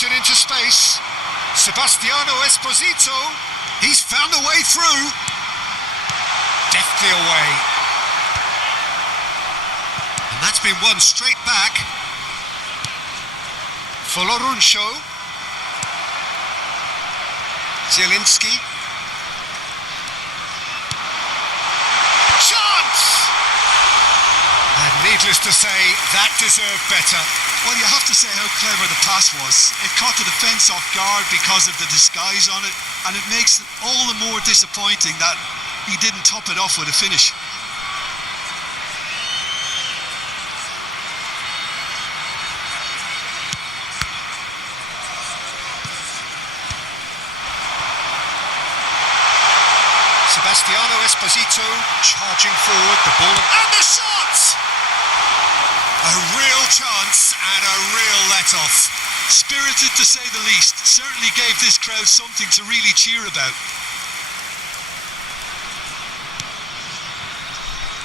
Moves it into space. Sebastiano Esposito. He's found a way through. Deftly away. And that's been won straight back. Foloruncio. Zielinski. Chance! And needless to say, that deserved better. Well, you have to say how clever the pass was. It caught the defence off guard because of the disguise on it, and it makes it all the more disappointing that he didn't top it off with a finish. Sebastiano Esposito charging forward, the ball and the shot! A real chance and a real let-off. Spirited to say the least. Certainly gave this crowd something to really cheer about.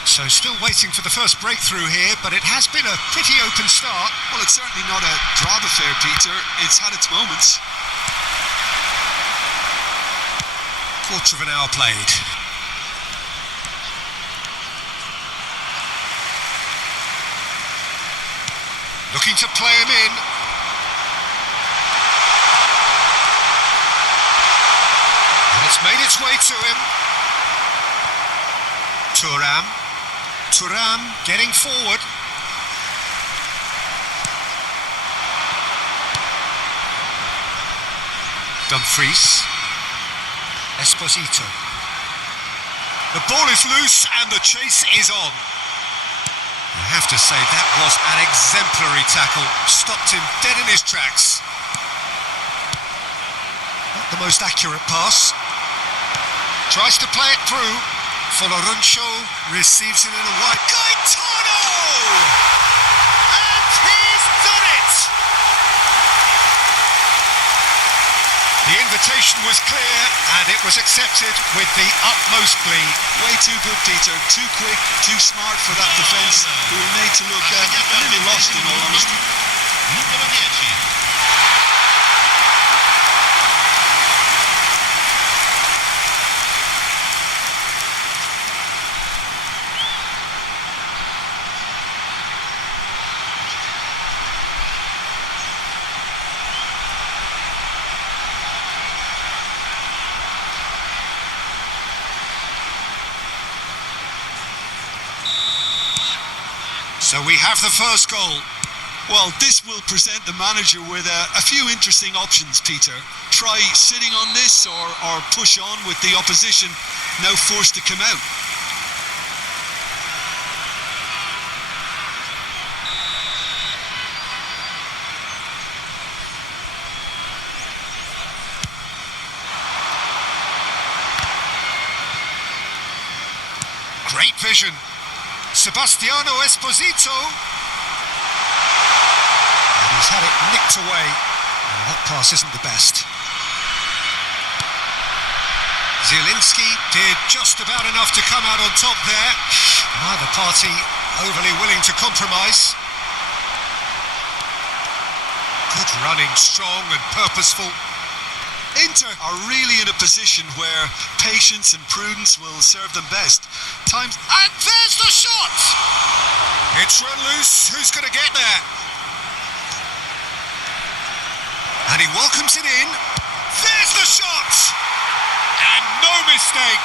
So still waiting for the first breakthrough here, but it has been a pretty open start. Well, it's certainly not a drab affair, Peter. It's had its moments. Quarter of an hour played. Looking to play him in. And it's made its way to him. Thuram getting forward. Dumfries. Esposito. The ball is loose and the chase is on. I have to say that was an exemplary tackle. Stopped him dead in his tracks. Not the most accurate pass. Tries to play it through. Foloruncio receives it in a wide. Gaetano! And he's done it! The invitation was clear and it was accepted with the utmost glee. Way too good, Peter. Too quick, too smart for that defence, who were made to look a little lost, in all honesty. Numero 10. So we have the first goal. Well, this will present the manager with a few interesting options, Peter. Try sitting on this or push on with the opposition now forced to come out. Great vision. Sebastiano Esposito. And he's had it nicked away. Well, that pass isn't the best. Zielinski did just about enough to come out on top there. Neither party overly willing to compromise. Good running, strong and purposeful. Inter are really in a position where patience and prudence will serve them best. And there's the shot! It's run loose. Who's going to get there? And he welcomes it in. There's the shot! And no mistake.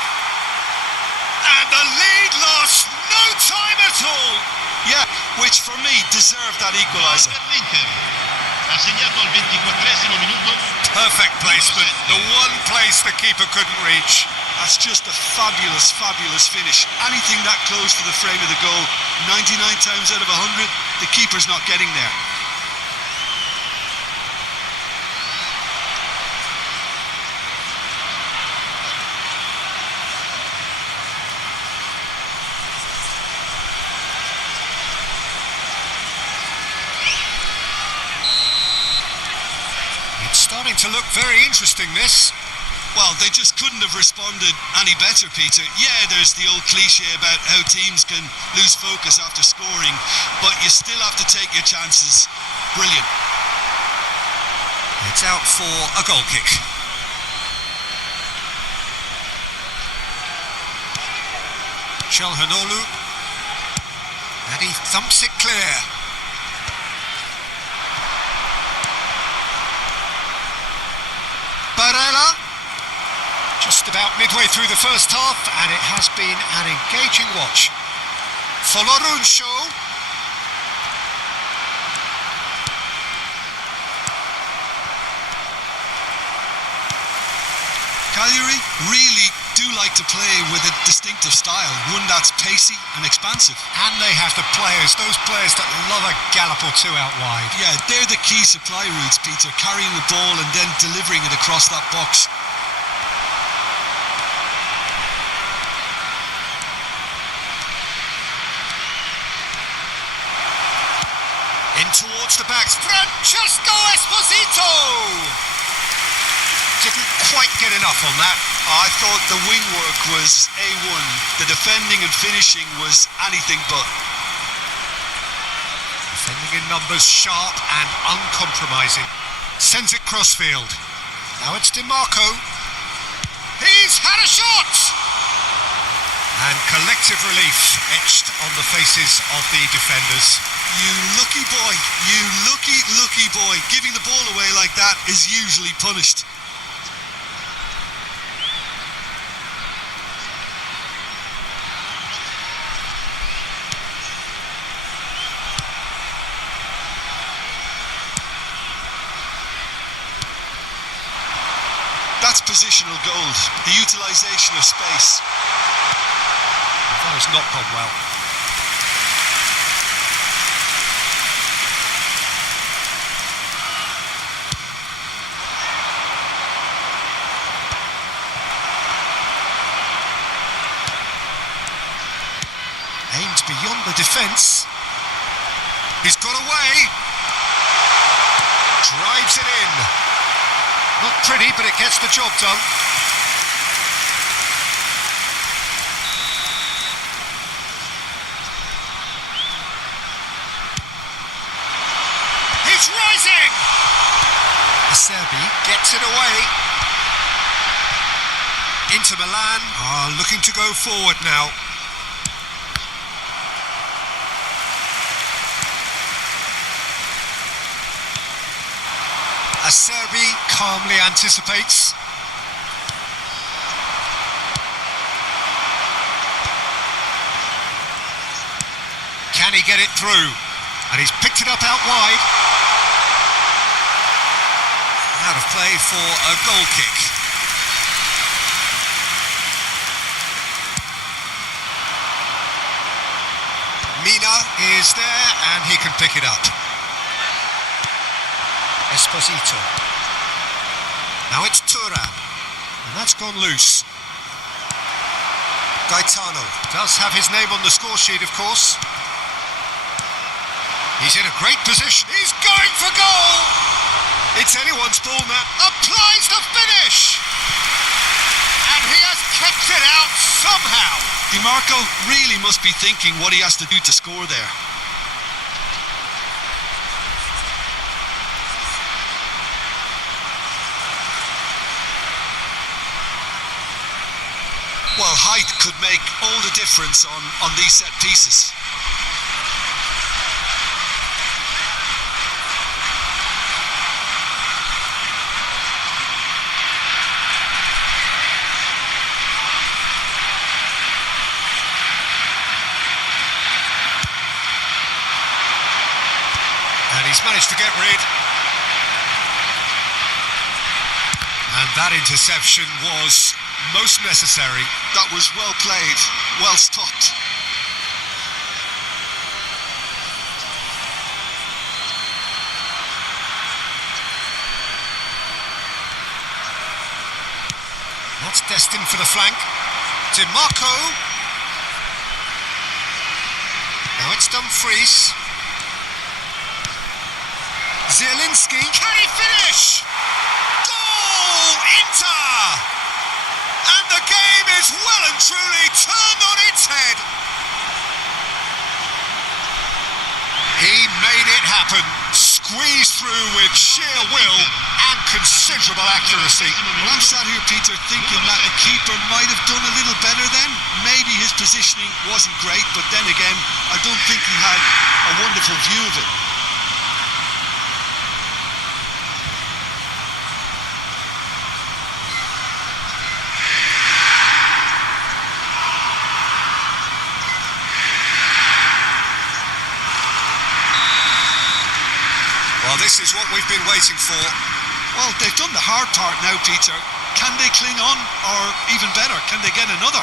And the lead lost no time at all. Yeah, which for me deserved that equaliser. Ha segnato al 24esimo minuto. Perfect placement, the one place the keeper couldn't reach. That's just a fabulous, fabulous finish. Anything that close to the frame of the goal, 99 times out of 100, the keeper's not getting there. Starting to look very interesting, this. Well, they just couldn't have responded any better, Peter. Yeah, there's the old cliche about how teams can lose focus after scoring, but you still have to take your chances. Brilliant. It's out for a goal kick. Çalhanoğlu, and he thumps it clear. Barella, just about midway through the first half, and it has been an engaging watch. Folorunso. Cagliari really do like to play with a distinctive style, one that's pacey and expansive. And they have the players, those players that love a gallop or two out wide. Yeah, they're the key supply routes, Peter, carrying the ball and then delivering it across that box. In towards the backs, Francesco Esposito! Didn't quite get enough on that. I thought the wing work was A1. The defending and finishing was anything but. Defending in numbers, sharp and uncompromising. Sends it crossfield. Now it's DiMarco. He's had a shot! And collective relief etched on the faces of the defenders. You lucky boy, you lucky boy. Giving the ball away like that is usually punished. That's positional gold, the utilisation of space. That has not gone well. Aimed beyond the defence. He's got away. Drives it in. Not pretty, but it gets the job done. He's rising! Acerbi gets it away. Into Milan are looking to go forward now. Acerbi calmly anticipates. Can he get it through? And he's picked it up out wide. Out of play for a goal kick. Mina is there and he can pick it up. Esposito. Now it's Turan, and that's gone loose. Gaetano does have his name on the score sheet, of course. He's in a great position. He's going for goal! It's anyone's ball now. Applies the finish! And he has kept it out somehow. DiMarco really must be thinking what he has to do to score there. Well, height could make all the difference on these set pieces. And he's managed to get rid. And that interception was most necessary. That was well played, well stopped. That's destined for the flank. DiMarco. Now it's Dumfries. Zielinski. Can he finish? Goal! Inter! And the game is well and truly turned on its head. He made it happen. Squeezed through with sheer will and considerable accuracy. Well, I'm sat here, Peter, thinking that the keeper might have done a little better then. Maybe his positioning wasn't great, but then again, I don't think he had a wonderful view of it. Well, this is what we've been waiting for. Well, they've done the hard part now, Peter. Can they cling on, or even better, can they get another?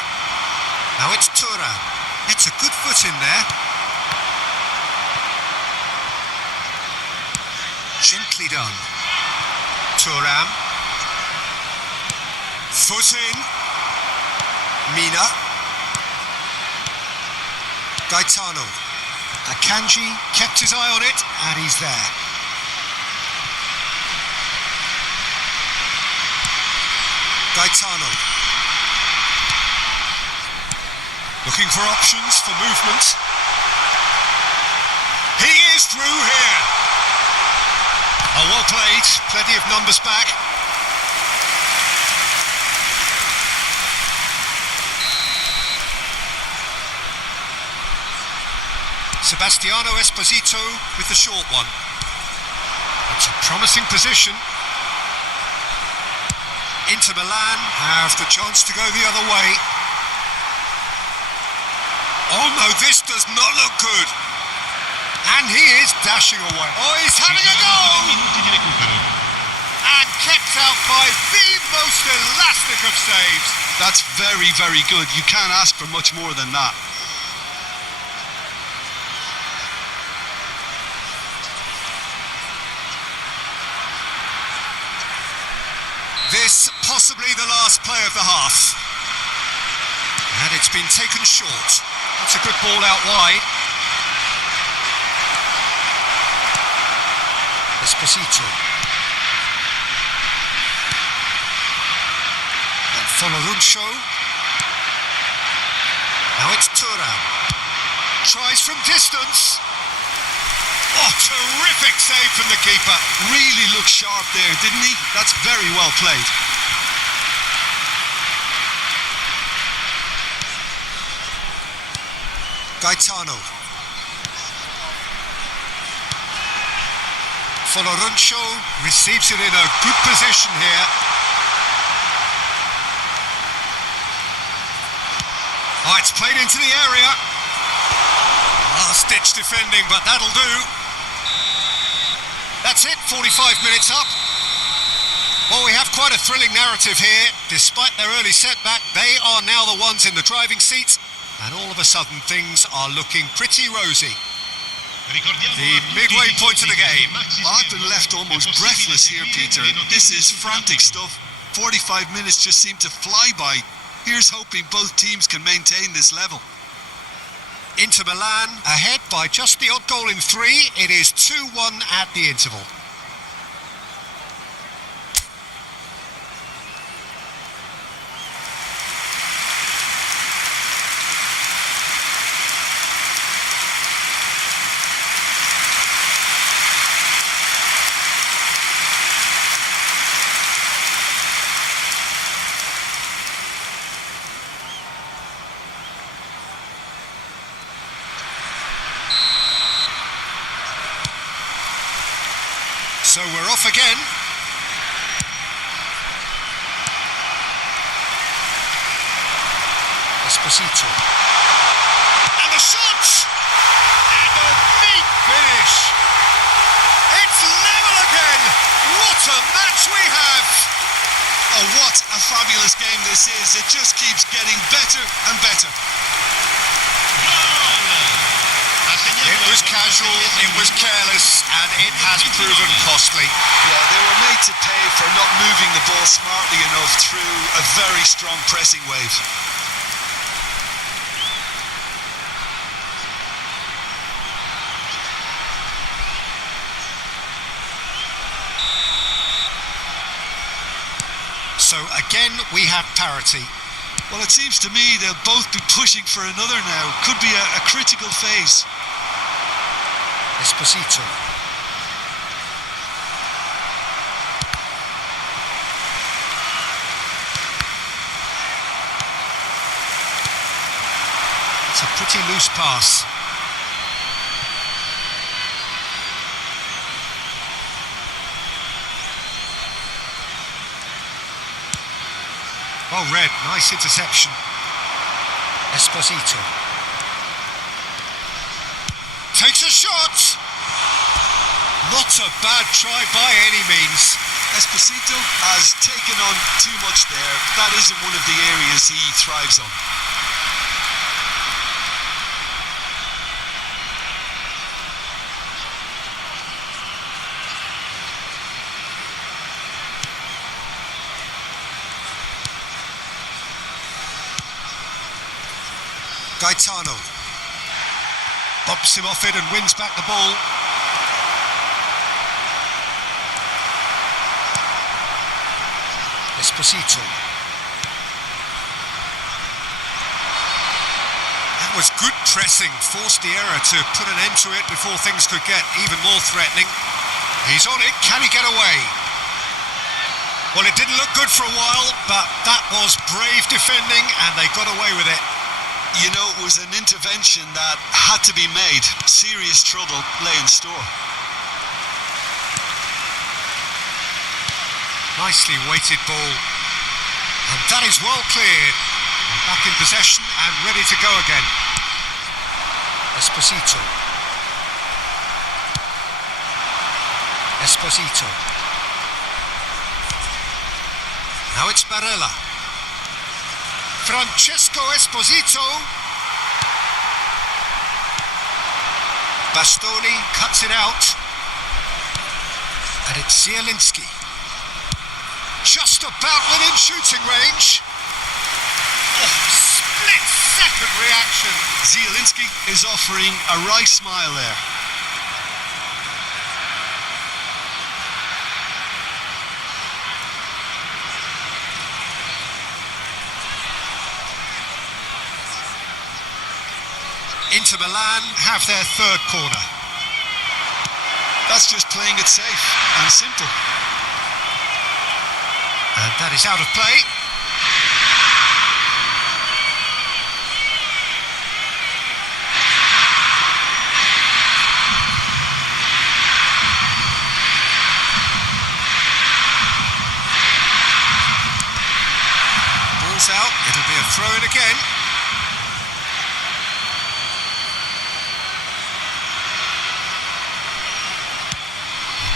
Now it's Thuram. Gets a good foot in there. Gently done. Thuram. Foot in. Mina. Gaetano. Akanji kept his eye on it, and he's there. Gaetano. Looking for options for movement. He is through here. Oh, well played. Plenty of numbers back. Sebastiano Esposito with the short one. That's a promising position. Inter Milan have the chance to go the other way. Oh no, this does not look good. And he is dashing away. Oh, he's having a go! And kept out by the most elastic of saves. That's very, very good. You can't ask for much more than that. This possibly the last play of the half. And it's been taken short. That's a good ball out wide. Esposito. And Foloruncho. Now it's Thuram. Tries from distance. Oh, terrific save from the keeper. Really looked sharp there, didn't he? That's very well played. Gaetano. Foloruncho receives it in a good position here. Oh, it's played into the area. Last-ditch defending, but that'll do. That's it, 45 minutes up. Well, we have quite a thrilling narrative here. Despite their early setback, they are now the ones in the driving seat, and all of a sudden things are looking pretty rosy. The midway point of the game. I've been left almost breathless here, Peter. This is frantic stuff. 45 minutes just seem to fly by. Here's hoping both teams can maintain this level. Inter Milan ahead by just the odd goal in 3. It is 2-1 at the interval. So we're off again. Esposito. And the shot! And a neat finish. It's level again. What a match we have. Oh, what a fabulous game this is. It just keeps getting better and better. It was casual, it was careless, and it has proven costly. Yeah, they were made to pay for not moving the ball smartly enough through a very strong pressing wave. So again, we have parity. Well, it seems to me they'll both be pushing for another now. Could be a critical phase. Esposito. It's a pretty loose pass. Well read, nice interception. Esposito. Takes a shot! Not a bad try by any means. Esposito has taken on too much there. That isn't one of the areas he thrives on. Gaetano bumps him off it and wins back the ball. Esposito. That was good pressing, forced the error to put an end to it before things could get even more threatening. He's on it, can he get away? Well, it didn't look good for a while, but that was brave defending and they got away with it. You know, it was an intervention that had to be made. Serious trouble lay in store. Nicely weighted ball. And that is well cleared. And back in possession and ready to go again. Esposito. Esposito. Now it's Barella. Francesco Esposito. Bastoni cuts it out. And it's Zielinski. Just about within shooting range. Oh, split-second reaction. Zielinski is offering a wry smile there. Inter Milan have their third corner. That's just playing it safe and simple. And that is out of play. Ball's out, it'll be a throw-in again.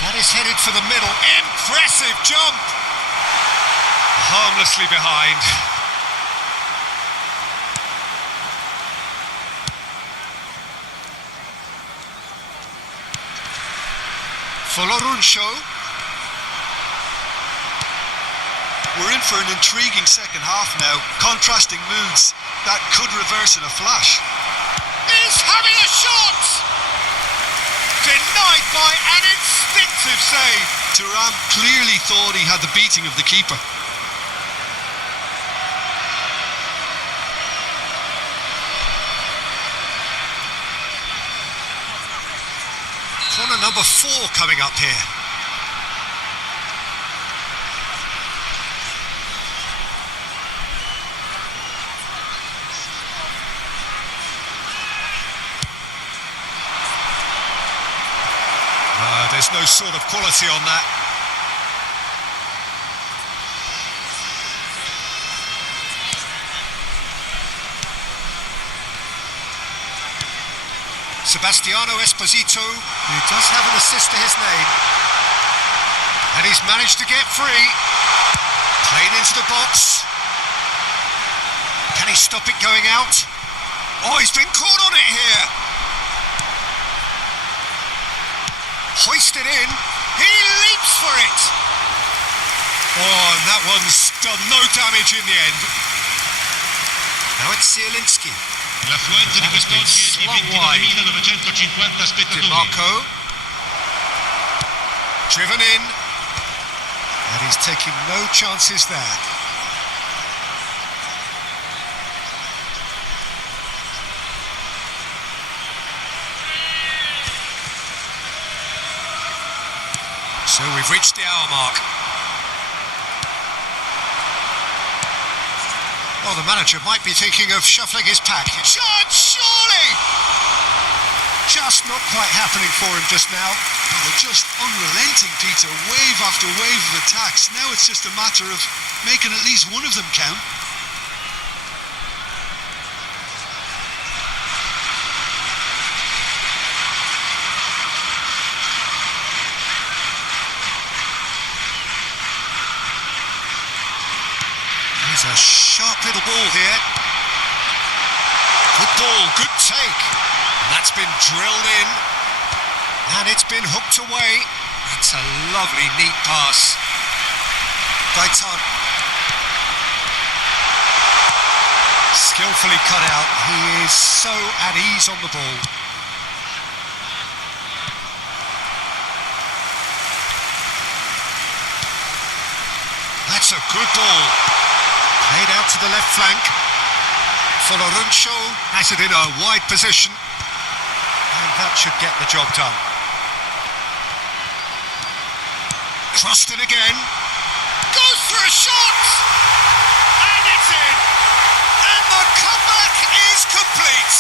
That is headed for the middle. Impressive jump! Harmlessly behind. Foloruncio. We're in for an intriguing second half now. Contrasting moods that could reverse in a flash. He's having a shot! Denied by an instinctive save. Thuram clearly thought he had the beating of the keeper. Corner number 4 coming up here. There's no sort of quality on that. Sebastiano Esposito, who does have an assist to his name. And he's managed to get free. Played into the box. Can he stop it going out? Oh, he's been caught on it here. Hoisted in. He leaps for it. Oh, and that one's done no damage in the end. Now it's Zielinski. L'affluenza di quest'oggi è di 22.950 spettatori. Marco. Driven in. And he's taking no chances there. So we've reached the hour mark. Well, the manager might be thinking of shuffling his pack. Chance, surely! Just not quite happening for him just now. They're just unrelenting, Peter. Wave after wave of attacks. Now it's just a matter of making at least one of them count. There's a sharp little ball here. Good ball, good take. And that's been drilled in. And it's been hooked away. That's a lovely, neat pass. Gaetan. Skillfully cut out. He is so at ease on the ball. That's a good ball. Played out to the left flank. Foloruncho has it in a wide position. And that should get the job done. Crossed it again. Goes for a shot! And it's in! And the comeback is complete!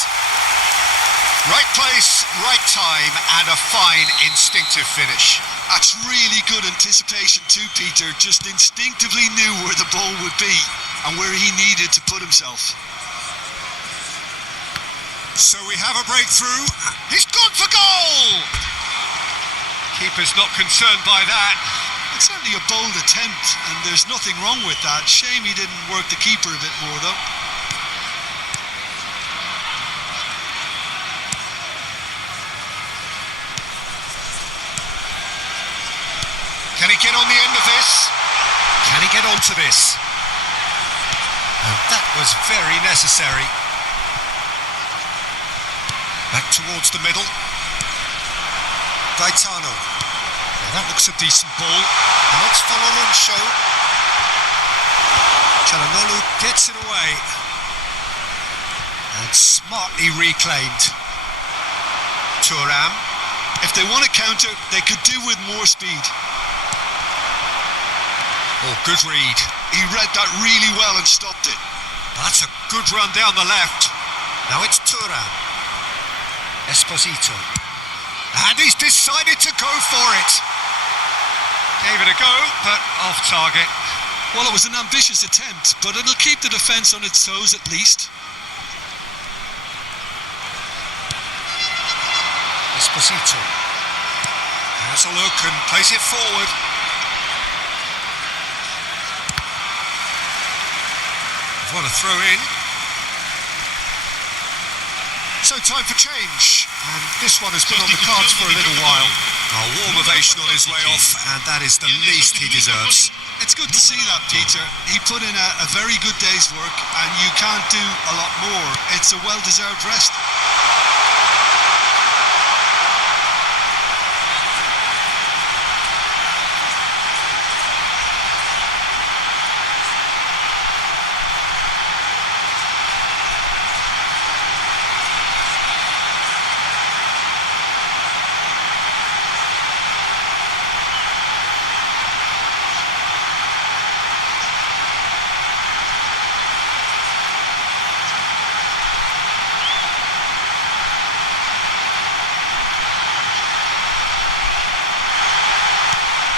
Right place, right time, and a fine instinctive finish. That's really good anticipation too, Peter. Just instinctively knew where the ball would be and where he needed to put himself. So we have a breakthrough. He's gone for goal! Keeper's not concerned by that. It's certainly a bold attempt, and there's nothing wrong with that. Shame he didn't work the keeper a bit more, though. Can he get on the end of this? Can he get onto this? And that was very necessary. Back towards the middle. Gaetano. Now that looks a decent ball. Now it's Foloruncho. Çalhanoğlu gets it away. And smartly reclaimed. Thuram. If they want to counter, they could do with more speed. Oh, good read. He read that really well and stopped it. That's a good run down the left. Now it's Thuram. Esposito. And he's decided to go for it. Gave it a go, but off target. Well, it was an ambitious attempt, but it'll keep the defence on its toes at least. Esposito. Has a look and plays it forward. What a throw in. So time for change, and this one has been on the cards for a little while. A warm ovation on his way off, and that is the least he deserves. It's good to see that, Peter. He put in a very good day's work, and you can't do a lot more. It's a well-deserved rest.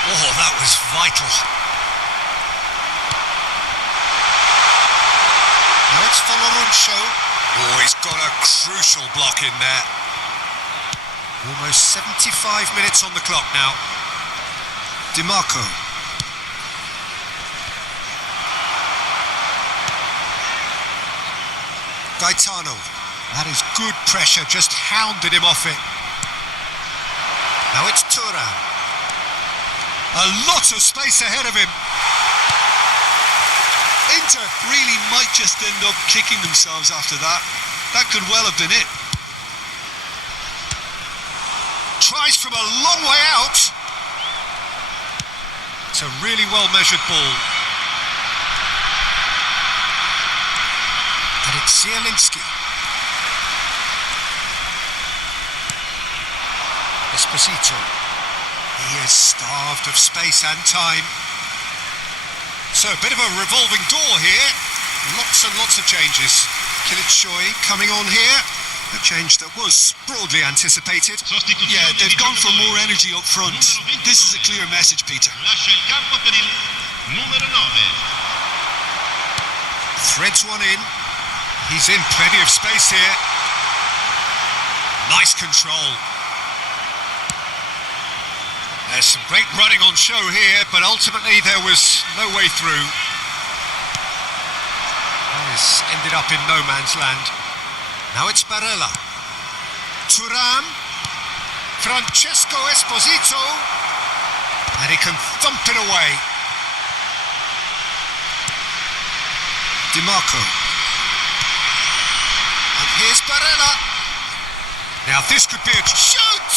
Oh, that was vital. Now it's Foloruncho. Oh, he's got a crucial block in there. Almost 75 minutes on the clock now. DiMarco. Gaetano. That is good pressure, just hounded him off it. Now it's Thuram. A lot of space ahead of him. Inter really might just end up kicking themselves after that. That could well have been it. Tries from a long way out. It's a really well-measured ball. And it's Zielinski. Esposito. He is starved of space and time. So a bit of a revolving door here. Lots and lots of changes. Kilitshoy coming on here. A change that was broadly anticipated. Yeah, they've gone for more energy up front. This is a clear message, Peter. Lascia il campo per il numero 9. Threads one in. He's in plenty of space here. Nice control. There's some great running on show here, but ultimately there was no way through. That has ended up in no man's land. Now it's Barella. Thuram. Francesco Esposito. And he can thump it away. Di Marco. And here's Barella. Now this could be a shoot!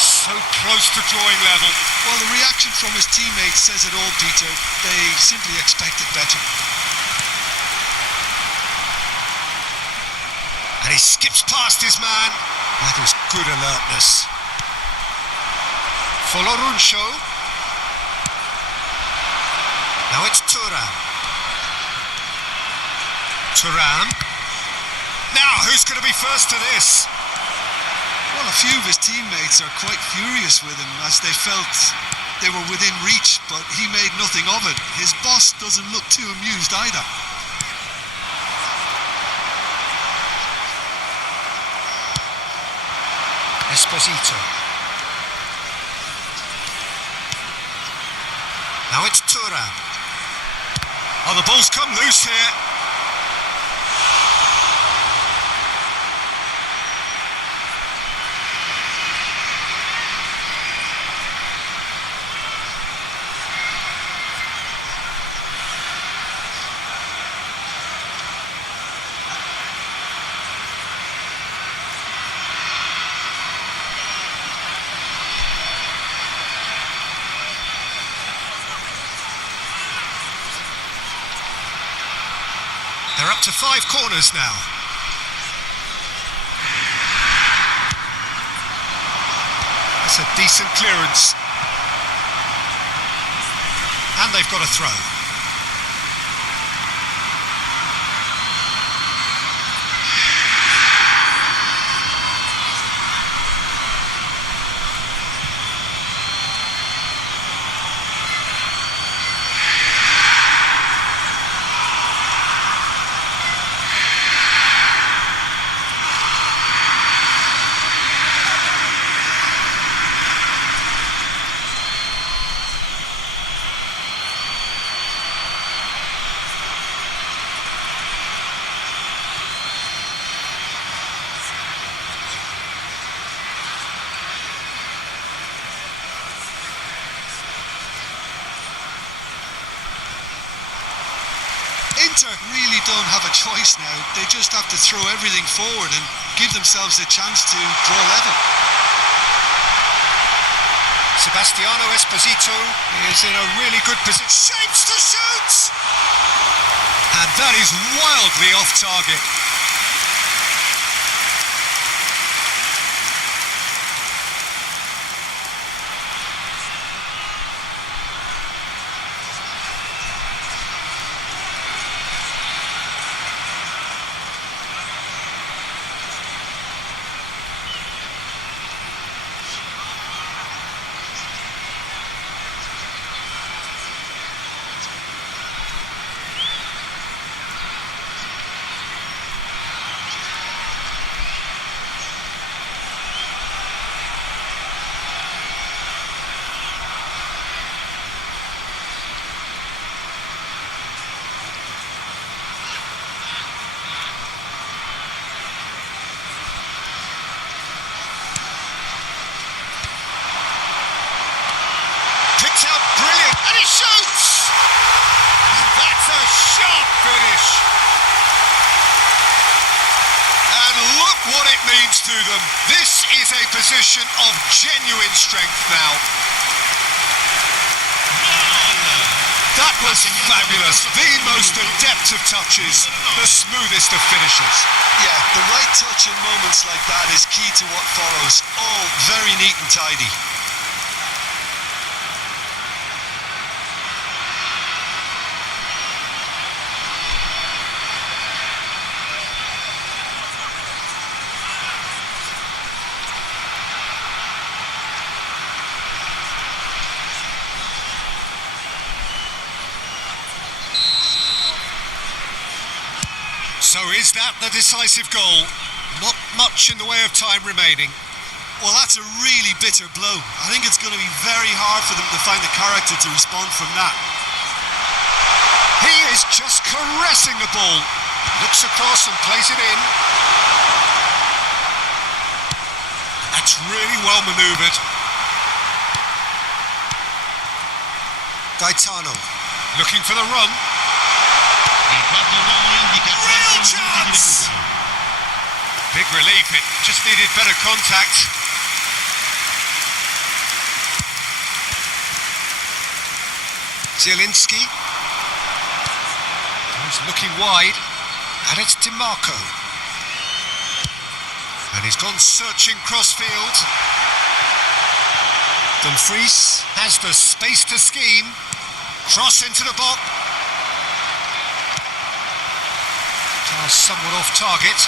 So close to drawing level. Well, the reaction from his teammates says it all, Peter. They simply expected better. And he skips past his man. That was good alertness. Foloruncho. Now it's Thuram. Thuram. Now, who's going to be first to this? Well, a few of his teammates are quite furious with him as they felt they were within reach, but he made nothing of it. His boss doesn't look too amused either. Esposito. Now it's Thuram. Oh, the ball's come loose here. They're up to 5 corners now. That's a decent clearance. And they've got a throw. Inter really don't have a choice now. They just have to throw everything forward and give themselves a chance to draw level. Sebastiano Esposito is in a really good position. Shapes to shoot! And that is wildly off target. Brilliant, and he shoots! That's a sharp finish. And look what it means to them. This is a position of genuine strength now. That was fabulous. The most adept of touches, the smoothest of finishes. Yeah, the right touch in moments like that is key to what follows. All very neat and tidy. So is that the decisive goal? Not much in the way of time remaining. Well, that's a really bitter blow. I think it's going to be very hard for them to find the character to respond from that. He is just caressing the ball. Looks across and plays it in. That's really well manoeuvred. Gaetano looking for the run. Il quarto uomo indica 4 minuti di recupero. Big relief, it just needed better contact. Zielinski. He's looking wide, and it's DiMarco. And he's gone searching crossfield. Dumfries has the space to scheme. Cross into the box. Pass somewhat off target.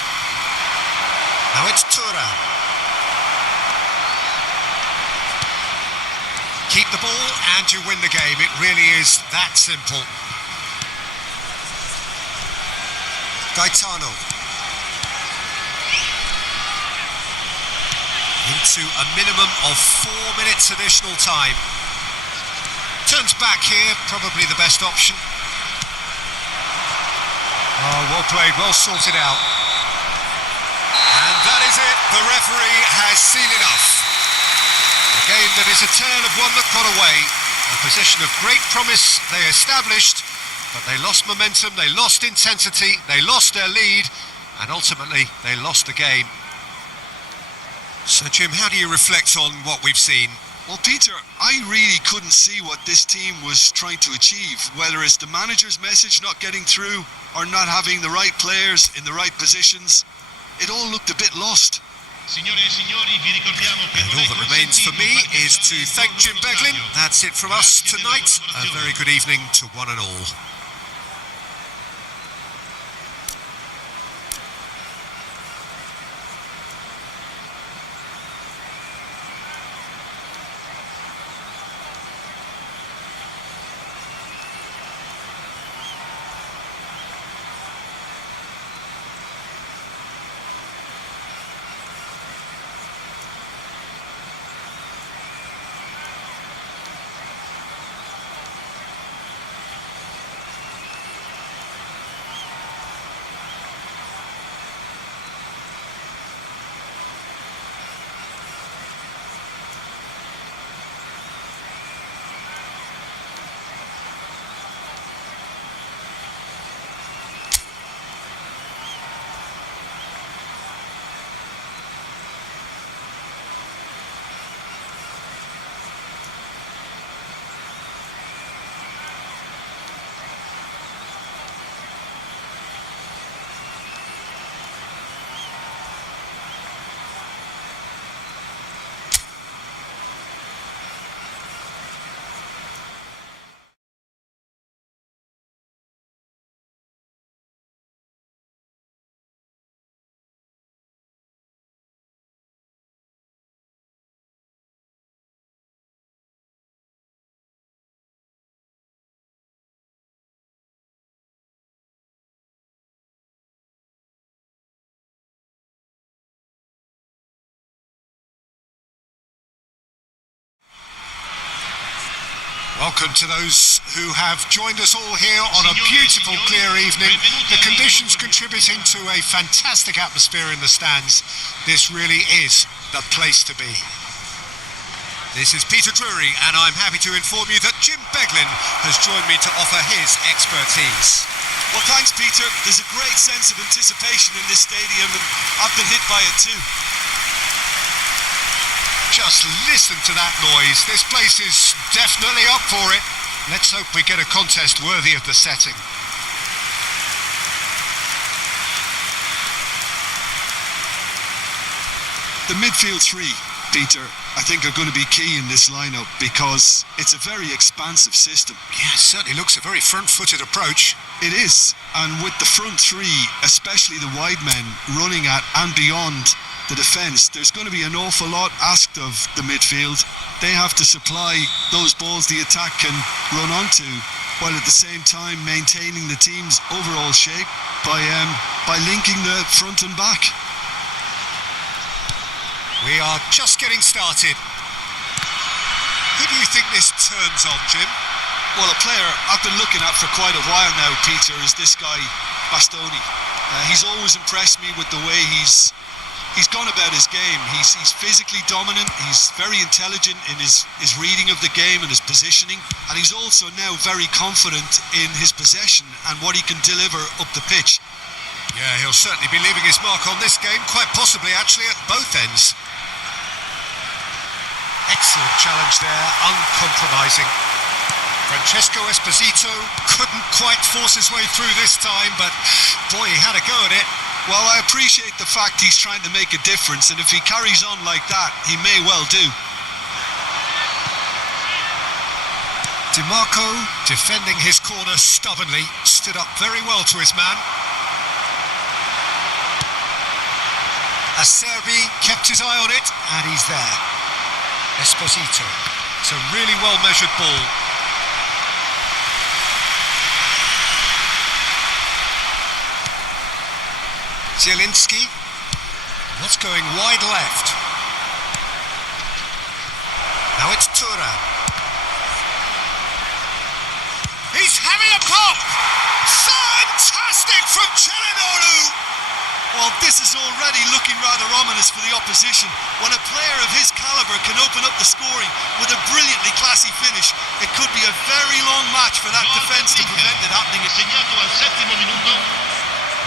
Now it's Tura. Keep the ball and you win the game. It really is that simple. Gaetano. Into a minimum of 4 minutes additional time. Turns back here, probably the best option. Oh, well played, well sorted out. And that is it. The referee has seen enough. A game that is a tale of one that got away. A position of great promise they established, but they lost momentum, they lost intensity, they lost their lead, and ultimately they lost the game. So Jim, how do you reflect on what we've seen? Well, Peter, I really couldn't see what this team was trying to achieve, whether it's the manager's message not getting through or not having the right players in the right positions. It all looked a bit lost. Signore e signori, vi ricordiamo che And all that remains for me is to thank Jim Beglin. That's it from us tonight. A very good evening to one and all. Welcome to those who have joined us all here on a beautiful, clear evening. The conditions contributing to a fantastic atmosphere in the stands. This really is the place to be. This is Peter Drury, and I'm happy to inform you that Jim Beglin has joined me to offer his expertise. Well, thanks, Peter. There's a great sense of anticipation in this stadium, and I've been hit by it too. Just listen to that noise. This place is definitely up for it. Let's hope we get a contest worthy of the setting. The midfield three, Peter, I think are going to be key in this lineup because it's a very expansive system. Yeah, it certainly looks a very front-footed approach. It is, and with the front three, especially the wide men running at and beyond the defence, there's going to be an awful lot asked of the midfield. They have to supply those balls the attack can run onto while at the same time maintaining the team's overall shape by linking the front and back. We are just getting started. Who do you think this turns on, Jim? Well, a player I've been looking at for quite a while now, Peter, is this guy, Bastoni. He's always impressed me with the way he's gone about his game. He's physically dominant, he's very intelligent in his reading of the game and his positioning, and he's also now very confident in his possession and what he can deliver up the pitch. Yeah, he'll certainly be leaving his mark on this game, quite possibly actually at both ends. Excellent challenge there, uncompromising. Francesco Esposito couldn't quite force his way through this time, but boy, he had a go at it. Well, I appreciate the fact he's trying to make a difference, and if he carries on like that, he may well do. DiMarco, defending his corner stubbornly, stood up very well to his man. Acerbi kept his eye on it, and he's there. Esposito. It's a really well-measured ball. Zielinski. What's going wide left? Now it's Thuram. He's having a pop! Fantastic from Çalhanoğlu! Well, this is already looking rather ominous for the opposition. When a player of his calibre can open up the scoring with a brilliantly classy finish, it could be a very long match for that defence to prevent it happening. Segnato al 7° minuto,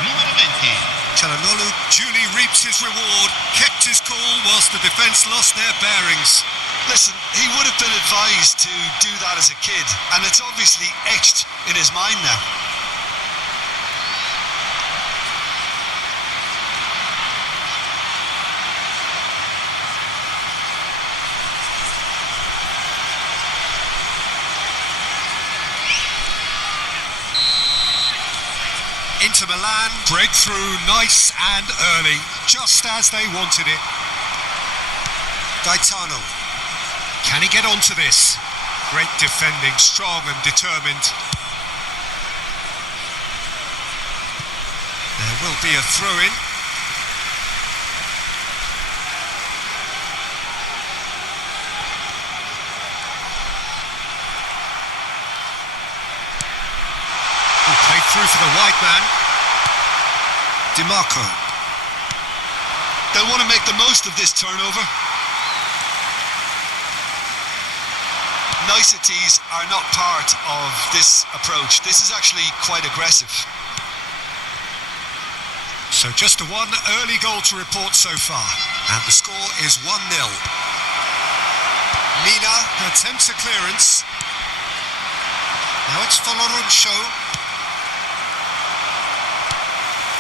numero 20. Çalhanoğlu duly reaps his reward, kept his cool whilst the defence lost their bearings. Listen, he would have been advised to do that as a kid, and it's obviously etched in his mind now. Into Milan, breakthrough nice and early, just as they wanted it. Gaetano, can he get onto this? Great defending, strong and determined. There will be a throw-in. Played through for the wide man. DiMarco. They'll want to make the most of this turnover. Niceties are not part of this approach. This is actually quite aggressive. So just the one early goal to report so far. And the score is 1-0. Mina attempts a clearance. Now it's Folorunso.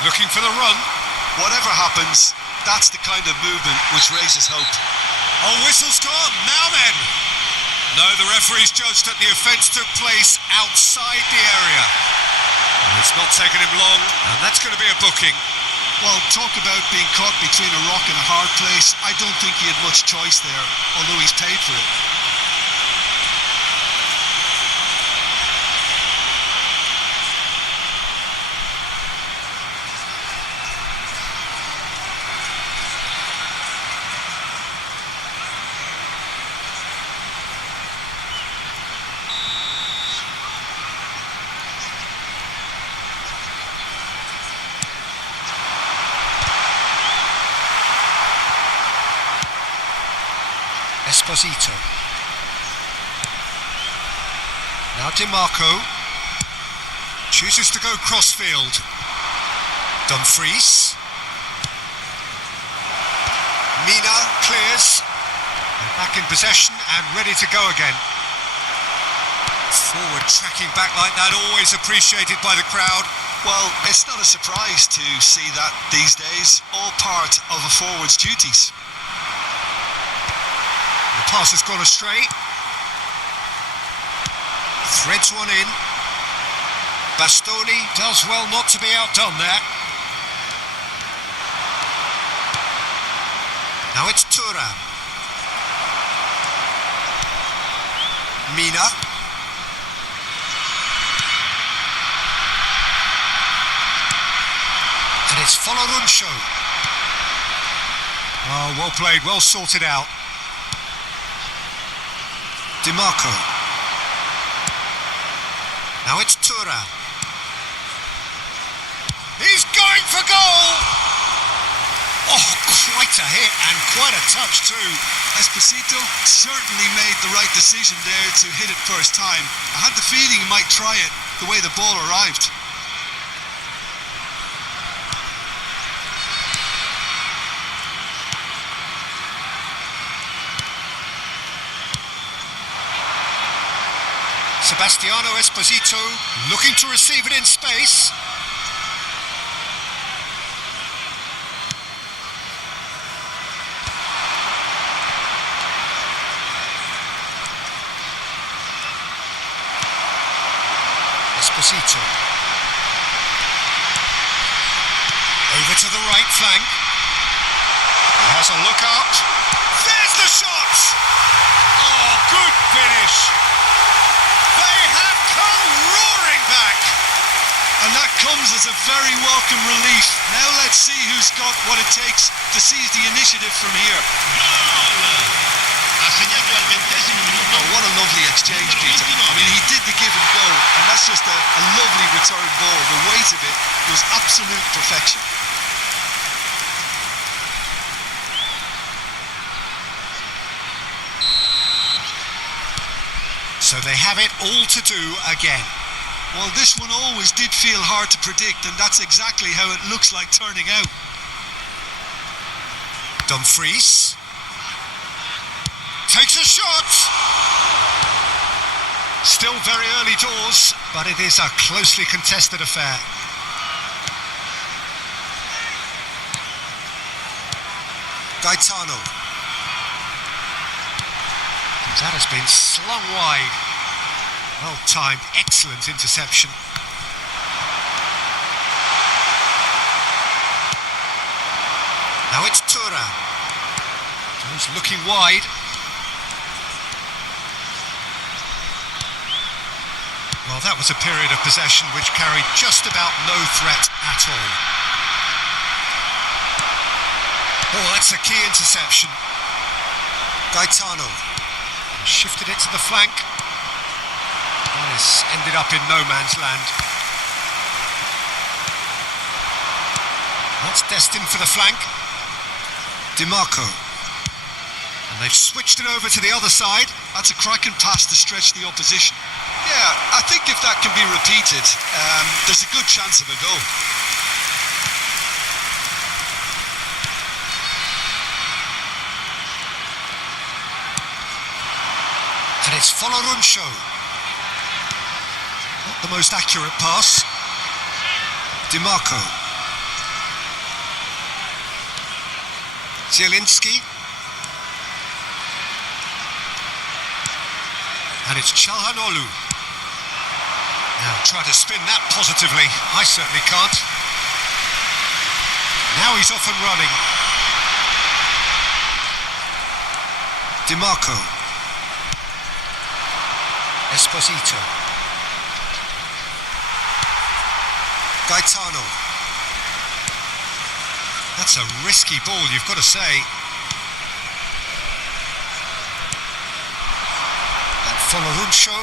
Looking for the run. Whatever happens, that's the kind of movement which raises hope. Oh, whistle's gone. Now then. No, the referee's judged that the offence took place outside the area. And it's not taken him long, and that's going to be a booking. Well, talk about being caught between a rock and a hard place. I don't think he had much choice there, although he's paid for it. Esposito. Now DiMarco chooses to go crossfield. Dumfries. Mina clears. They're back in possession and ready to go again. Forward tracking back like that, always appreciated by the crowd. Well, it's not a surprise to see that these days, all part of a forward's duties. The pass has gone astray. Threads one in. Bastoni does well not to be outdone there. Now it's Thuram. Mina. And it's Foloruncho. Oh, well played, well sorted out. DiMarco. Now it's Thuram. He's going for goal! Oh, quite a hit and quite a touch too. Esposito certainly made the right decision there to hit it first time. I had the feeling he might try it the way the ball arrived. Sebastiano Esposito looking to receive it in space. Esposito. Over to the right flank. He has a look out. There's the shot! Oh, good finish. They have come roaring back. And that comes as a very welcome relief. Now let's see who's got what it takes to seize the initiative from here. Oh, what a lovely exchange, Peter. I mean, he did the give and go, and that's just a lovely return ball. The weight of it was absolute perfection. So they have it all to do again. Well, this one always did feel hard to predict, and that's exactly how it looks like turning out. Dumfries takes a shot. Still very early doors, but it is a closely contested affair. Gaetano. That has been slung wide. Well timed, excellent interception. Now it's Thuram. He's looking wide. Well, that was a period of possession which carried just about no threat at all. Oh, that's a key interception. Gaetano shifted it to the flank. That has ended up in no man's land. That's destined for the flank. DiMarco. And they've switched it over to the other side. That's a cracking pass to stretch the opposition. Yeah, I think if that can be repeated, there's a good chance of a goal. And it's Foloruncho. Not the most accurate pass. DiMarco. Zielinski. And it's Çalhanoğlu. Now try to spin that positively. I certainly can't. Now he's off and running. DiMarco. Esposito. Gaetano. That's a risky ball, you've got to say. And Foloruncho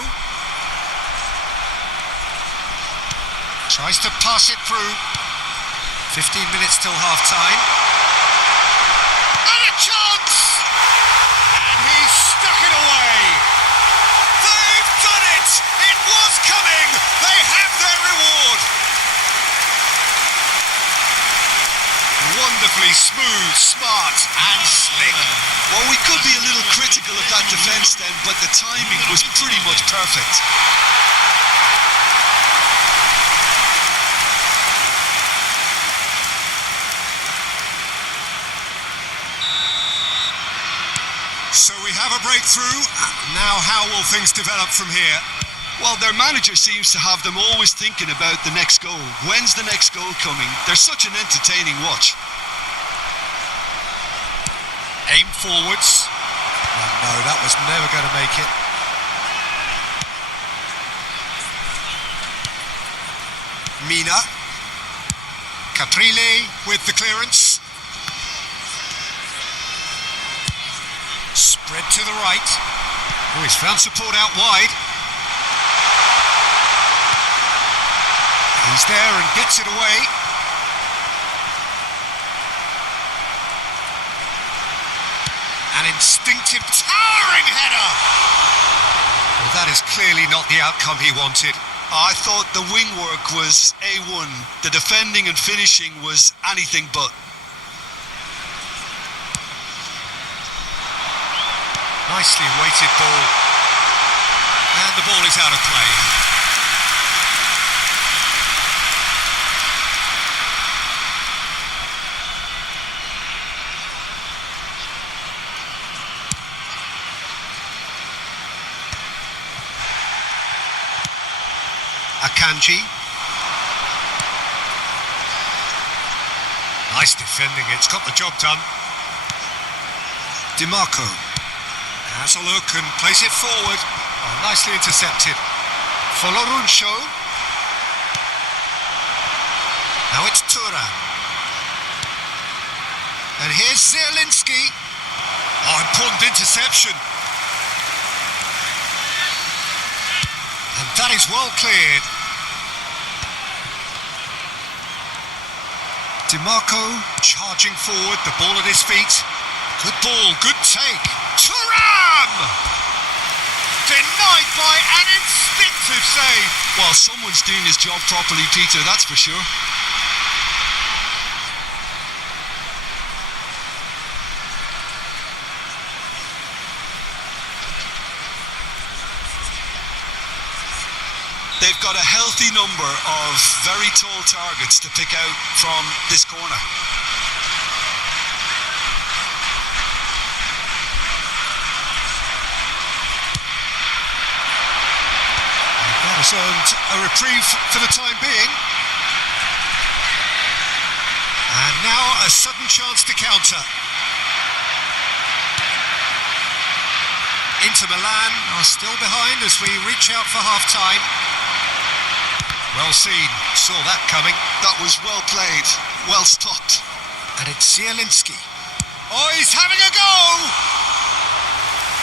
tries to pass it through. 15 minutes till half-time. And a chance! And he's stuck it away. They've done it! It was coming! They have their reward! Wonderfully smooth, smart and slick. Well, we could be a little critical of that defence then, but the timing was pretty much perfect. So we have a breakthrough. Now how will things develop from here? Well, their manager seems to have them always thinking about the next goal. When's the next goal coming? They're such an entertaining watch. Aim forwards. Oh, no, that was never going to make it. Mina. Caprile with the clearance. Spread to the right. Oh, he's found support out wide. He's there and gets it away. An instinctive, towering header! Well, that is clearly not the outcome he wanted. I thought the wing work was A1. The defending and finishing was anything but. Nicely weighted ball. And the ball is out of play. Akanji. Nice defending, it's got the job done. DiMarco has a look and plays it forward. Oh, nicely intercepted. Foloruncho. Now it's Turan. And here's Zielinski. Oh, important interception. And that is well cleared. DiMarco charging forward, the ball at his feet. Good ball, good take. Thuram! Denied by an instinctive save. Well, someone's doing his job properly, Peter, that's for sure. They've got a healthy number of very tall targets to pick out from this corner. That has earned a reprieve for the time being. And now a sudden chance to counter. Inter Milan are still behind as we reach out for half-time. Well seen, saw that coming. That was well played, well stopped. And it's Zielinski. Oh, he's having a go!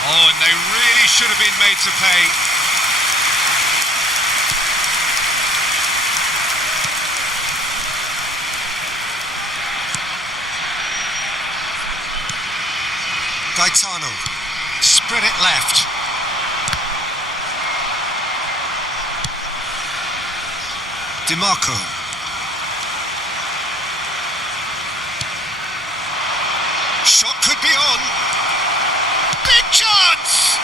Oh, and they really should have been made to pay. Gaetano, spread it left. DiMarco. Shot could be on. Big chance!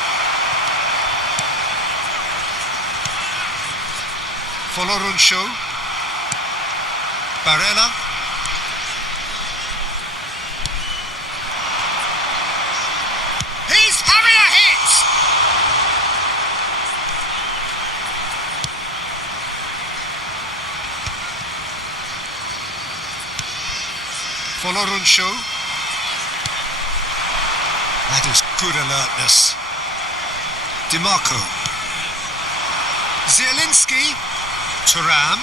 Foloruncho. Barella. He's having a hit! Foloruncho. That is good alertness. DiMarco. Zielinski. Thuram.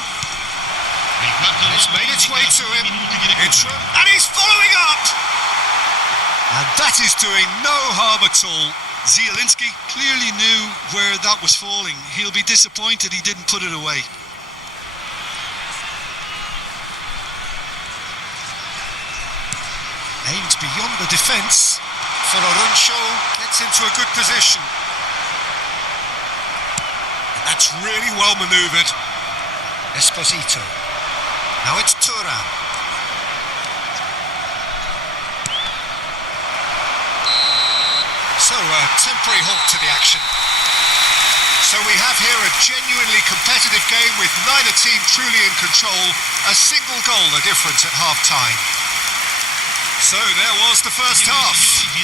It's made its way to him. And he's following up! And that is doing no harm at all. Zielinski clearly knew where that was falling. He'll be disappointed he didn't put it away. Aimed beyond the defence. Foloruncho gets into a good position. And that's really well manoeuvred. Esposito. Now it's Thuram. So a temporary halt to the action. So we have here a genuinely competitive game with neither team truly in control. A single goal the difference at half-time. So there was the first half.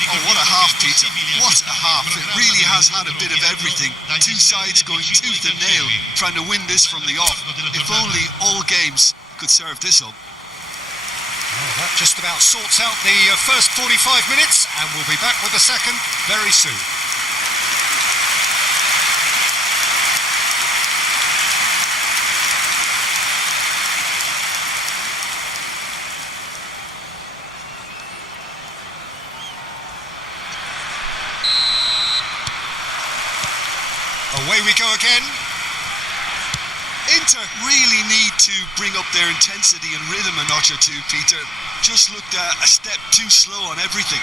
Oh, what a half, Peter. What a half. It really has had a bit of everything. Two sides going tooth and nail, trying to win this from the off. If only all games could serve this up. Well, that just about sorts out the first 45 minutes, and we'll be back with the second very soon. Away we go again. Inter really need to bring up their intensity and rhythm a notch or two, Peter. Just looked a step too slow on everything.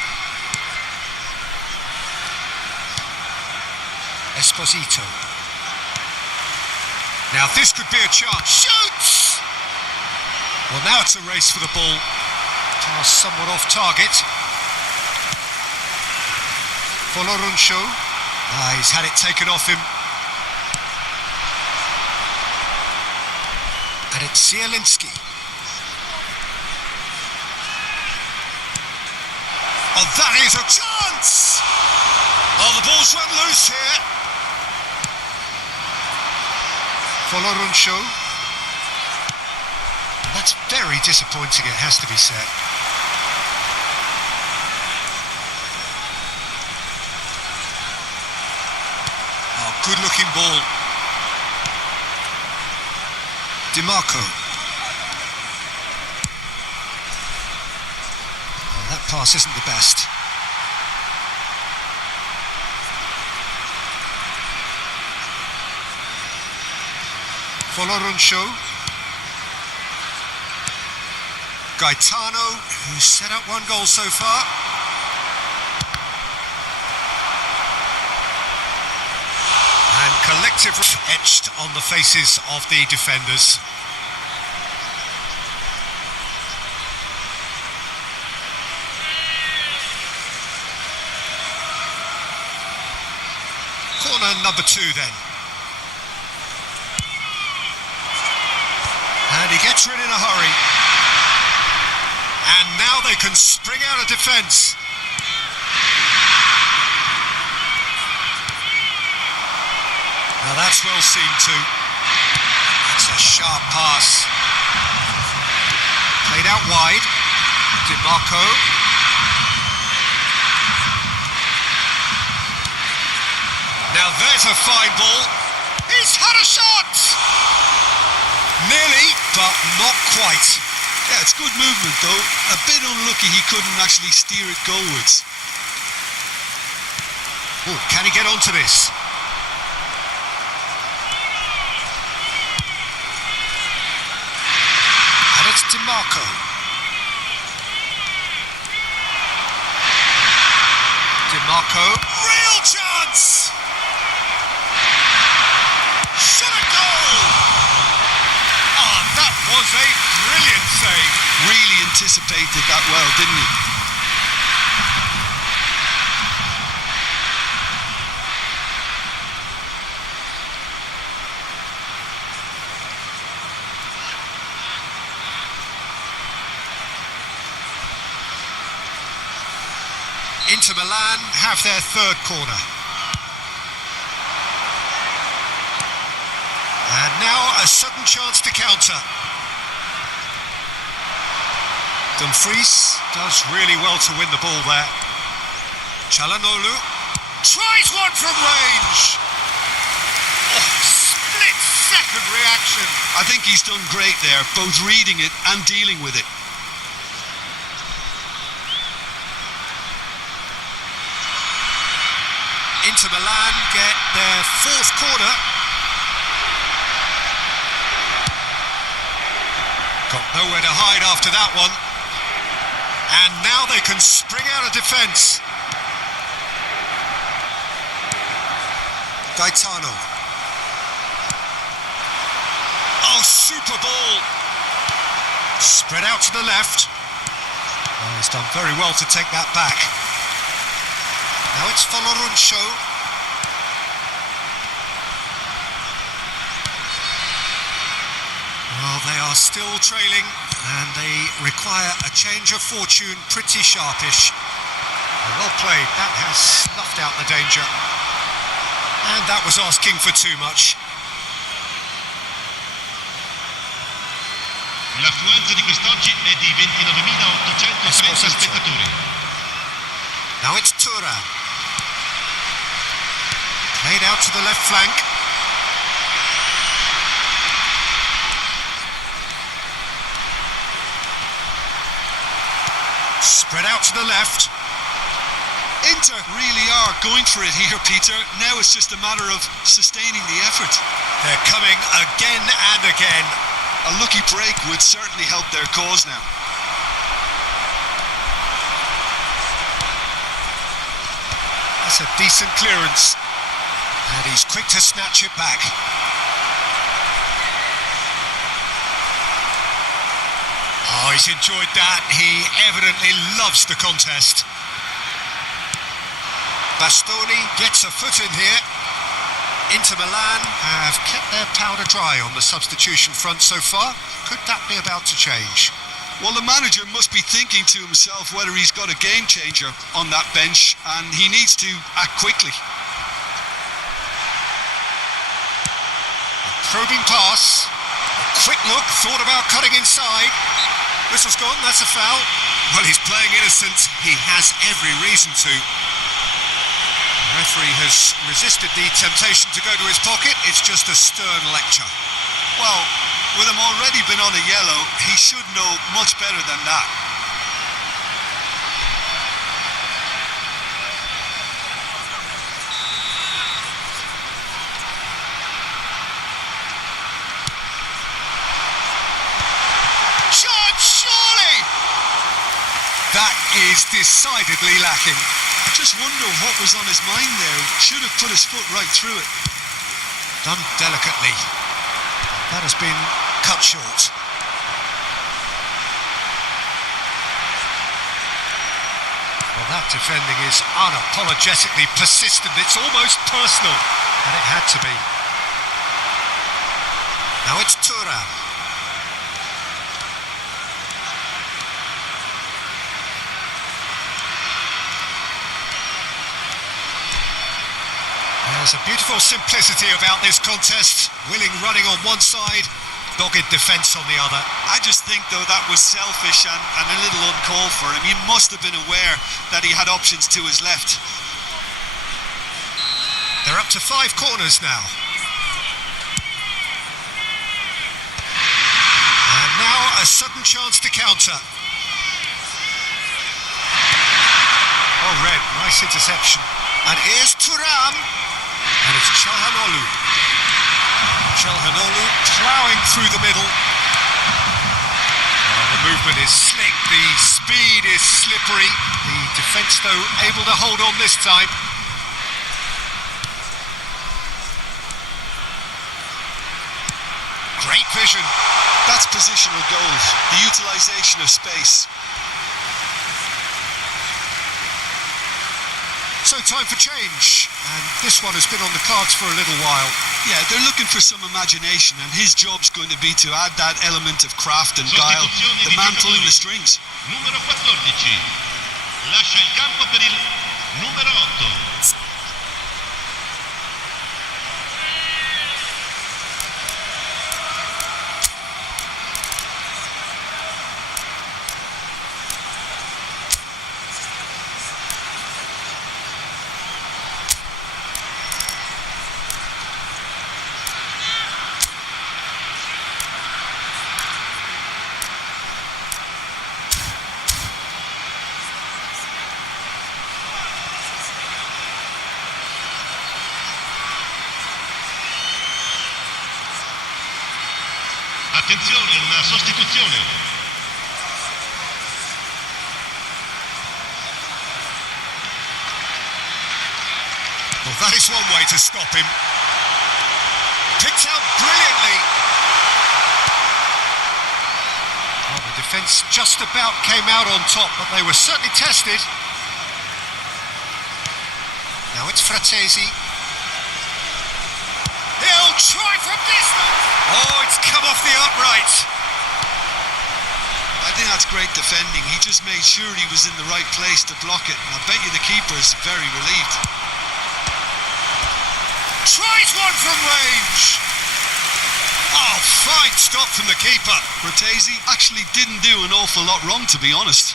Esposito. Now this could be a chance. Shoots! Well, now it's a race for the ball. Pass somewhat off target. Foloruncho. He's had it taken off him. And it's Zielinski. Oh, that is a chance! Oh, the ball's run loose here. Foloruncho. That's very disappointing, it has to be said. Oh, good-looking ball. DiMarco. Oh, that pass isn't the best. Foloruncho. Gaetano, who's set up one goal so far. And collective etched on the faces of the defenders. Corner number 2 then. And he gets rid in a hurry. And now they can spring out of defence. Now that's well seen too. That's a sharp pass. Played out wide. DiMarco. Now there's a fine ball. He's had a shot! Nearly, but not quite. Yeah, it's good movement though. A bit unlucky he couldn't actually steer it goalwards. Oh, can he get onto this? And it's DiMarco. DiMarco. Real chance! Shot a goal! Oh, that was a brilliant save. Really anticipated that well, didn't he? Inter Milan have their third corner. And now a sudden chance to counter. Dumfries does really well to win the ball there. Çalhanoğlu tries one from range. Oh, split-second reaction. I think he's done great there, both reading it and dealing with it. Inter Milan get their fourth corner. Got nowhere to hide after that one. And now they can spring out of defence. Gaetano. Oh, super ball. Spread out to the left. Oh, he's done very well to take that back. Now it's Foloruncho. Well, they are still trailing and they require a change of fortune, pretty sharpish. Well played, that has snuffed out the danger. And that was asking for too much. L'affluenza di quest'oggi è di 29.830 spettatori. Now it's Thuram. Played out to the left flank. Spread out to the left. Inter really are going for it here, Peter. Now it's just a matter of sustaining the effort. They're coming again and again. A lucky break would certainly help their cause now. That's a decent clearance. And he's quick to snatch it back. Oh, he's enjoyed that. He evidently loves the contest. Bastoni gets a foot in here. Inter Milan have kept their powder dry on the substitution front so far. Could that be about to change? Well, the manager must be thinking to himself whether he's got a game changer on that bench, and he needs to act quickly. A probing pass. A quick look, thought about cutting inside. Whistle's gone, that's a foul. Well, he's playing innocent. He has every reason to. The referee has resisted the temptation to go to his pocket. It's just a stern lecture. Well, with him already been on a yellow, he should know much better than that. Shot, surely! That is decidedly lacking. I just wonder what was on his mind there. Should have put his foot right through it. Done delicately. That has been cut short. Well, that defending is unapologetically persistent. It's almost personal, and it had to be. Now it's Thuram. There's a beautiful simplicity about this contest. Willing running on one side, dogged defence on the other. I just think, though, that was selfish and a little uncalled for him. He must have been aware that he had options to his left. They're up to 5 corners now. And now a sudden chance to counter. Oh, Red, nice interception. And here's Thuram. And it's Çalhanoğlu. Çalhanoğlu ploughing through the middle. Oh, the movement is slick, the speed is slippery. The defence, though, able to hold on this time. Great vision. That's positional gold, the utilisation of space. So time for change, and this one has been on the cards for a little while. Yeah, they're looking for some imagination, and his job's going to be to add that element of craft and guile, the man pulling the strings. Numero 14. Lascia il campo per il numero 8. Attenzione, una sostituzione. Well, that is one way to stop him. Picked out brilliantly. Well, the defence just about came out on top, but they were certainly tested. Now it's Frattesi. He'll try from distance. Oh, it's come off the upright. I think that's great defending. He just made sure he was in the right place to block it. And I bet you the keeper's very relieved. Tries one from range. Oh, fine stop from the keeper. Frattesi actually didn't do an awful lot wrong, to be honest.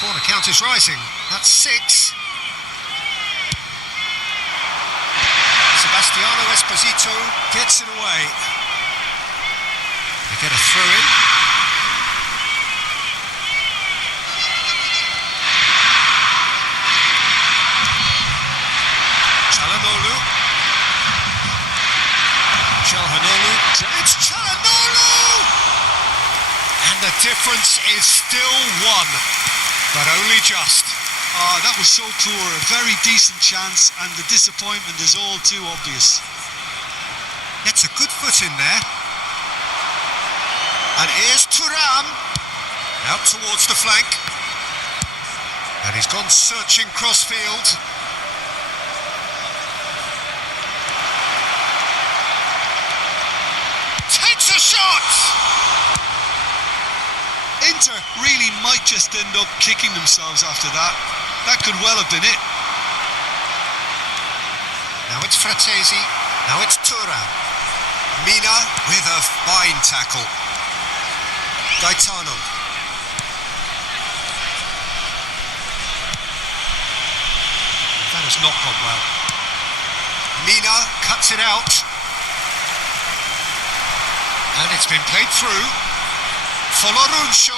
Corner count is rising. That's 6. Sebastiano Esposito gets it away. They get a throw in. Çalhanoğlu. It's Çalhanoğlu! And the difference is still 1, but only just. That was so poor, a very decent chance, and the disappointment is all too obvious. Gets a good foot in there. And here's Thuram, out towards the flank. And he's gone searching crossfield. Takes a shot! Inter really might just end up kicking themselves after that. That could well have been it. Now it's Fratesi. Now it's Thuram. Mina with a fine tackle. Gaetano. That has not gone well. Mina cuts it out. And it's been played through. Folorunsho.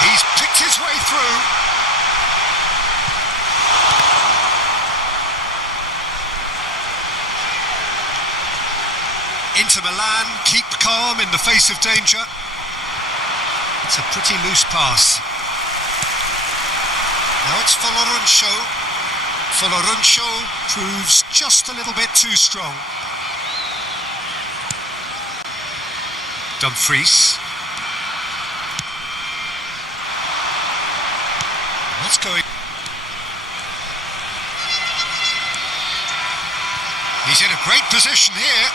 He's picked his way through. Inter Milan keep calm in the face of danger. It's a pretty loose pass. Now it's Folorunsho. Folorunsho proves just a little bit too strong. Dumfries. What's going? He's in a great position here.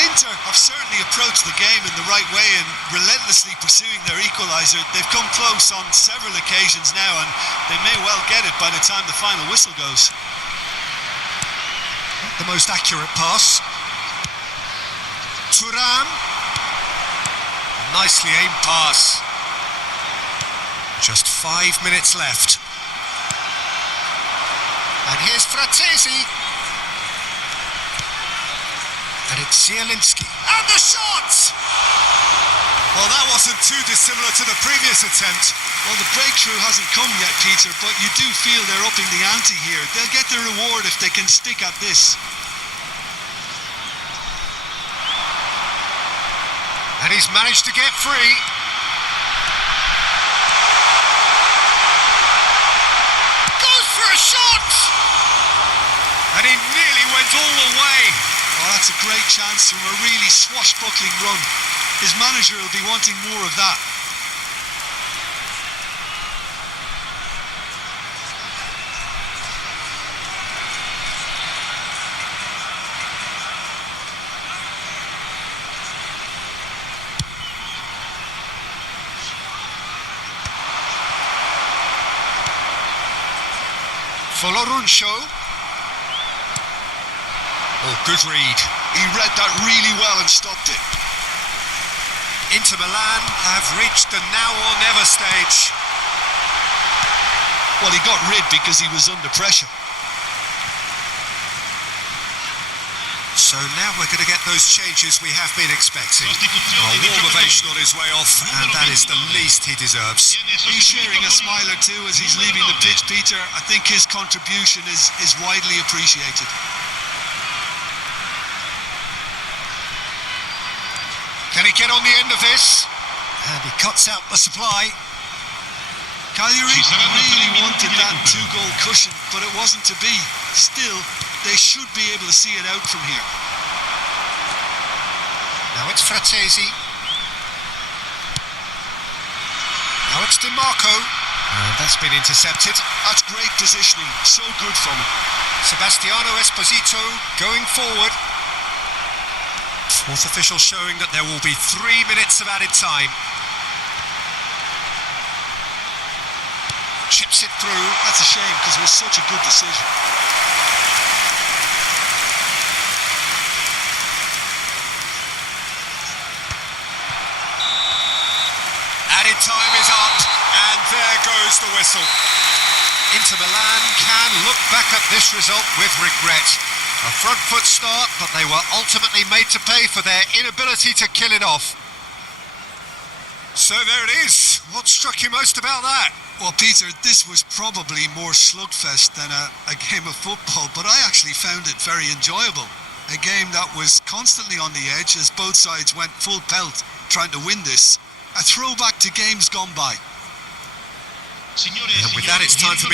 Inter have certainly approached the game in the right way and relentlessly pursuing their equaliser. They've come close on several occasions now, and they may well get it by the time the final whistle goes. Not the most accurate pass. Thuram. Nicely aimed pass. Just 5 minutes left. And here's Fratesi. And it's Zielinski. And the shot! Well, that wasn't too dissimilar to the previous attempt. Well, the breakthrough hasn't come yet, Peter, but you do feel they're upping the ante here. They'll get their reward if they can stick at this. And he's managed to get free. Goes for a shot! And he nearly went all the way. Oh, that's a great chance from a really swashbuckling run. His manager will be wanting more of that. Folorunsho. Oh, good read. He read that really well and stopped it. Inter Milan have reached the now or never stage. Well, he got rid because he was under pressure. So now we're going to get those changes we have been expecting. A warm ovation on his way off, and that is the least he deserves. He's sharing a smile or two as he's leaving the pitch, Peter. I think his contribution is widely appreciated. Can he get on the end of this? And he cuts out the supply. Cagliari really wanted that 2-goal cushion, but it wasn't to be. Still, they should be able to see it out from here. Now it's Fratesi. Now it's Di Marco. And that's been intercepted. That's great positioning. So good from him. Sebastiano Esposito going forward. Fourth official showing that there will be 3 minutes of added time. Chips it through. That's a shame because it was such a good decision. Added time is up, and there goes the whistle. Inter Milan can look back at this result with regret. A front foot start, but they were ultimately made to pay for their inability to kill it off. So there it is. What struck you most about that? Well, Peter, this was probably more slugfest than a game of football, but I actually found it very enjoyable. A game that was constantly on the edge as both sides went full pelt trying to win this. A throwback to games gone by. And with that, it's time for